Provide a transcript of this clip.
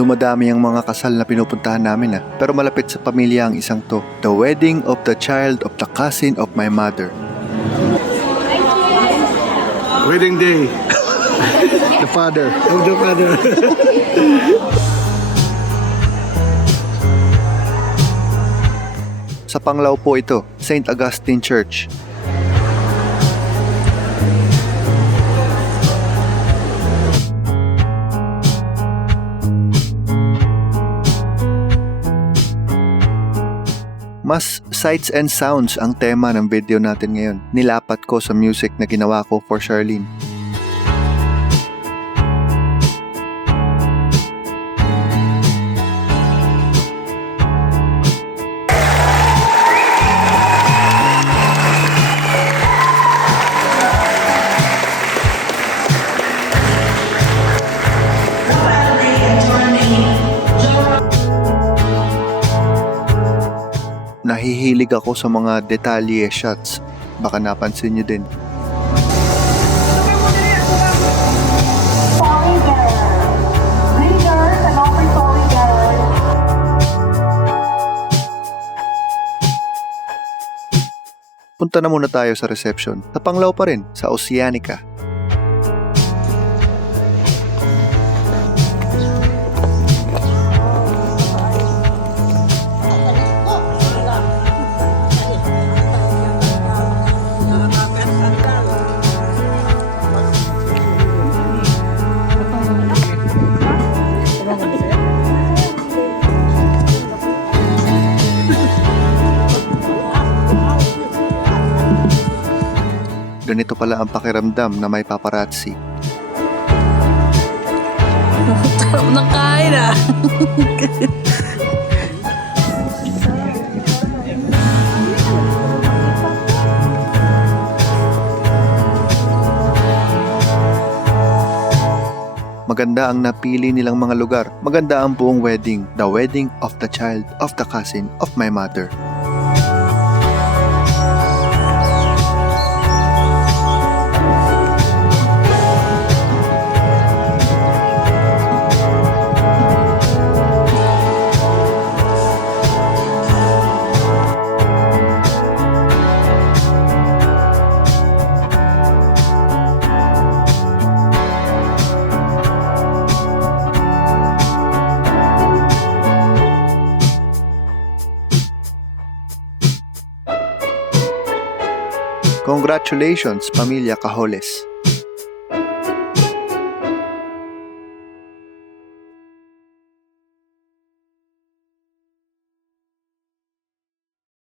Dumadami ang mga kasal na pinupuntahan namin pero malapit sa pamilya ang isang to. The wedding of the child of the cousin of my mother. Wedding day The father. of the father. Sa Panglao po ito, St. Augustine Church. Mas sights and sounds ang tema ng video natin ngayon. Nilapat ko sa music na ginawa ko for Charlene. Nahihilig ako sa mga detalye shots. Baka napansin nyo din. Punta na muna tayo sa reception. Sa Panglao pa rin, sa Oceanica. Ganito pala ang pakiramdam na may paparazzi. Sarap ng kain ah. Maganda ang napili nilang mga lugar. Maganda ang buong wedding. The wedding of the child of the cousin of my mother. Congratulations, Pamilya Cajoles!